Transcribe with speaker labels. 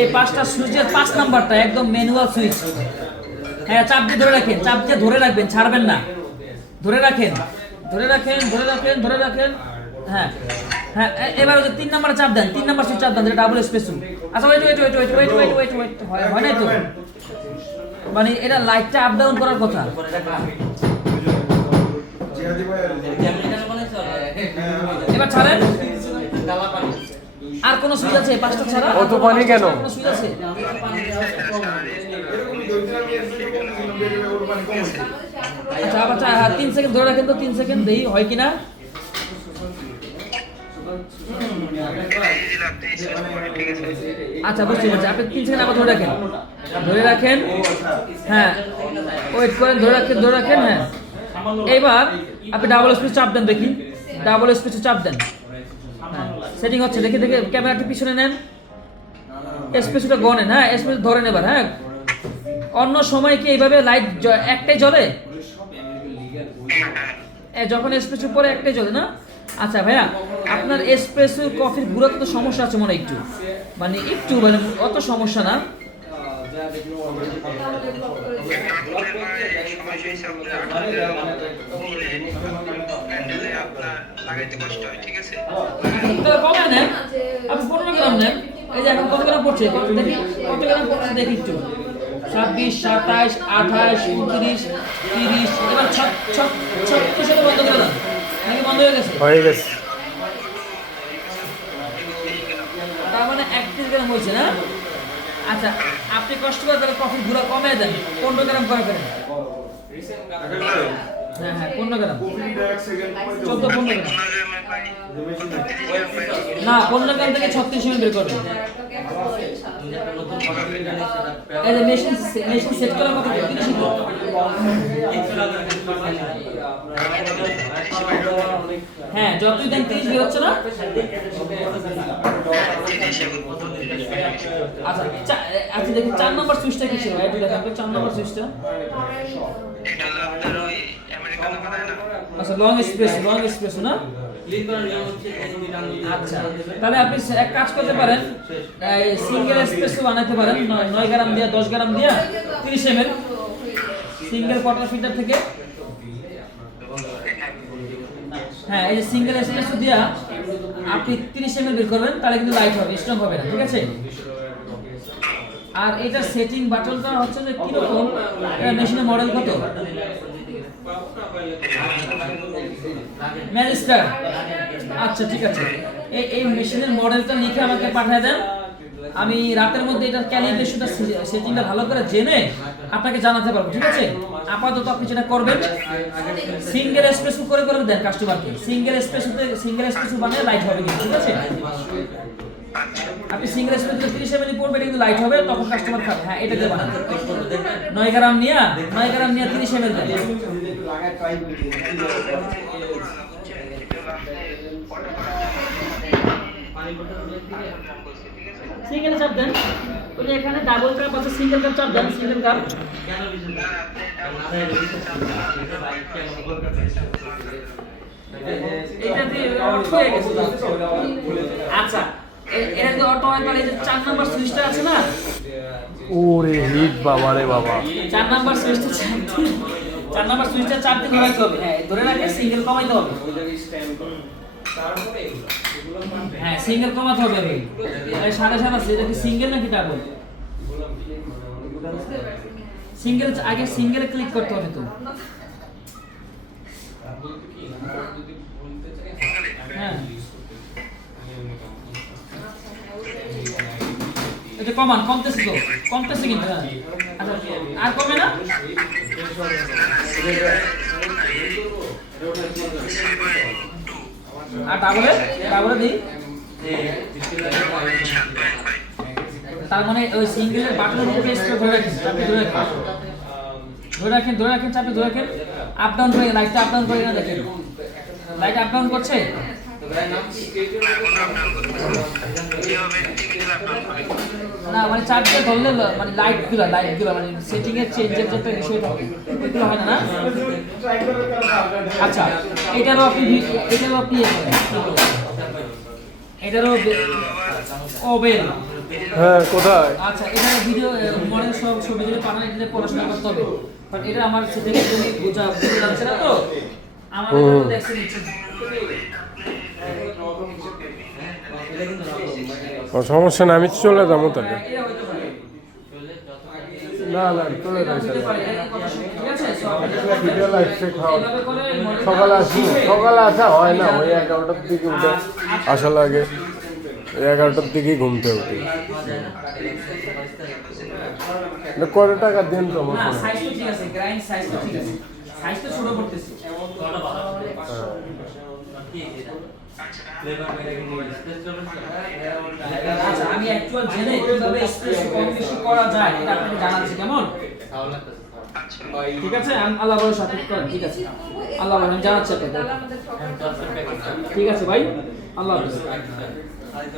Speaker 1: এই পাঁচটা সুইচের পাঁচ নাম্বারটা একদম ম্যানুয়াল সুইচ। হ্যাঁ চাপ দিয়ে ধরে রাখেন, চাপ দিয়ে ধরে রাখবেন, ছাড়বেন না। ধরে রাখেন ধরে রাখেন ধরে রাখেন ধরে রাখেন। হ্যাঁ হ্যাঁ এবার ওই তিন নাম্বার চাপ দেন, তিন নাম্বার সুইচ চাপ দেন যেটা ডাবল স্পেস আচ্ছা wait wait wait wait wait wait wait wait হয় নাই তো? মানে এটা লাইটটা আপ ডাউন করার কথা। এবার ছাড়েন। আর কোন সুইচ আছে? পাঁচটা ছাড়া?
Speaker 2: অত পানি কেন?
Speaker 1: সুইচ আছে? আচ্ছা আবার হ্যাঁ, তিন সেকেন্ড ধরে রাখেন তো তিন সেকেন্ড দেখি হয় কিনা আচ্ছা বুঝতে পারছি। আপনি তিন সেকেন্ড আবার ধরে রাখেন। ধরে রাখেন। হ্যাঁ। ওয়েট করেন ধরে রাখেন ধরে রাখেন হ্যাঁ। এইবার আপনি ডাবল স্পিড চাপ দেন দেখি। ডাবল স্পিডে চাপ দেন। সেটিং হচ্ছে, দেখে দেখে ক্যামেরাটি পিছনে নেন। স্পেসটা গনে হ্যাঁ স্পেস ধরে এবার হ্যাঁ। অন্য সময় কি এইভাবে লাইট একটাই জ্বলে? যখন স্পেস পরে একটাই জ্বলে, না? আচ্ছা ভাইয়া, আপনার এসপ্রেসো কফির গুঁড়োতে তো সমস্যা আছে মনে একটু। মানে একটু মানে অত সমস্যা না। আপনি পনেরো গ্রাম নেন এই যে এখন কত গ্রাম পড়ছে দেখি কত গ্রাম পড়ছে দেখি একটু ছাব্বিশ সাতাইশ আঠাইশ উনত্রিশ তিরিশ এবার ছত্রিশ বন্ধ করে নাকি বন্ধ হয়ে গেছে
Speaker 2: হয়ে গেছে।
Speaker 1: তার মানে একত্রিশ গ্রাম হয়েছে না? আচ্ছা আপনি কষ্ট করে তাহলে কফির গুঁড়া কমে দেন, পনেরো গ্রাম করে হ্যাঁ হ্যাঁ পনেরো গ্রাম। চোদ্দ না, পনেরো গ্রাম থেকে ছত্রিশ মিনিট সেট করার কথা হ্যাঁ যতই দেন তিরিশ বের হচ্ছে না। আচ্ছা আচ্ছা দেখি চার নম্বর সুইচটা কি ছিল দেখান তো চার নম্বর সুইচটা আচ্ছা লং এক্সপ্রেস লং এক্সপ্রেস না? আচ্ছা তাহলে আপনি এক কাজ করতে পারেন সিঙ্গেল এক্সপ্রেসও বানাতে পারেন নয়- নয় গ্রাম দিয়া দশ গ্রাম দিয়া তিরিশ M L single quarter filter থেকে। হ্যাঁ এই যে সিঙ্গেল এক্সপ্রেসও দিয়া আপনি তিরিশ এম এল বের করবেন তাহলে কিন্তু লাইট হবে স্ট্রং হবে না ঠিক আছে? আর এটা সেটিং বাটনটা হচ্ছে যে কি কীরকম মেশিনের মডেল কত? ম্যাজিস্টার আচ্ছা ঠিক আছে। এই এই মেশিনের মডেলটা লিখে আমাকে পাঠিয়ে দেন। আমি রাতের মধ্যে এটা ক্যালিব্রেশনটা সেটিংটা ভালো করে জেনে আপনাকে জানাতে পারব ঠিক আছে? আপাতত আপনি যেটা করবেন সিঙ্গেল এক্সপ্রেসও করে করে দেন কাস্টমারকে সিঙ্গেল এক্সপ্রেসোতে সিঙ্গেল এক্সপ্রেসও বানিয়ে লাইট হবে ঠিক আছে? আপনি সিঙ্গেল এক্সপ্রেসে তিরিশ এমএল পড়বে কিন্তু লাইট হবে, তখন কাস্টমার খাবে। হ্যাঁ এটা দিয়ে বানান। নয় গ্রাম নিয়া নয় গ্রাম নিয়া তিরিশ এমএল দেন। সিঙ্গেল চাপ দেন। ওই এখানে ডাবল কাপ আছে সিঙ্গেল কাপ চাপ দেন সিঙ্গেল কাপ আচ্ছা। এটা যদি অটো যে চার নাম্বার সুইচটা আছে না?
Speaker 2: ওরে হিট বাবা রে বাবা।
Speaker 1: চার নাম্বার সুইচটা চার নাম্বার সুইচটা চার দিন ধরাইতে হবে। হ্যাঁ ধরে রাখে সিঙ্গেল কমাইতে হবে। হ্যাঁ সিঙ্গেল কমাতে হবে এই সাড়ে সাত আছে এটা কি সিঙ্গেল নাকি ডাবল সিঙ্গেল আগে সিঙ্গেলে ক্লিক করতে হবে তো। হ্যাঁ এটা কমান, কমতেছে তো। কমতেছে কিন্তু হ্যাঁ। আচ্ছা আর কমে না? আর ডাবলে ডাবলে দিই? তার মানে ওই সিঙ্গেলের বাটনের উপরে স্প্রে ধরে রাখেন চাপে ধরে রাখেন ধরে রাখেন ধরে রাখেন, চাপে ধরে রাখেন। আপ ডাউন করে লাইটটা আপ ডাউন করে না দেখেন। লাইট আপ ডাউন করছে? না মানে দিয়ে ধরলে মানে লাইটগুলো লাইটগুলো মানে সেটিং এর চেঞ্জের যে একটা বিষয় থাকে ওইগুলো হয় না আচ্ছা এটারও আপনি এটারও আপনি ইয়ে এটারও
Speaker 2: হ্যাঁ কোথায়?
Speaker 1: আচ্ছা এখানে ভিডিও মডেল সব ছবিগুলো পাঠানো এটাতে পড়াশোনা করতে হবে। কারণ এটা আমার সেটা একদমই বোঝা বুঝতে যাচ্ছে না তো। আমার
Speaker 2: হুম। সমস্যা না আমি চলে যাব
Speaker 1: হইতে
Speaker 2: না না চলে সকালে আসি সকালে আসা হয় না ওই এগারোটার দিকে উঠে। আসা লাগে। ওই এগারোটার দিকেই ঘুমতে উঠি। কত টাকা দেন তো আমার
Speaker 1: না
Speaker 2: ফোনে?
Speaker 1: সাইজ তো ঠিক আছে গ্রাইন্ড সাইজ তো ঠিক আছে সাইজ তো ছোট করতেছি আচ্ছা আমি অ্যাকচুয়াল জেনে কীভাবে স্পেস কমিউনিকেশন করা যায় এটা আপনাকে জানাচ্ছি কেমন? ঠিক আছে আম- আল্লাহ বলে সঠিক করেন ঠিক আছে। আল্লাহ বলে আমি জানাচ্ছি আপনাকে। ঠিক আছে ভাই? আল্লাহ হাফেজ।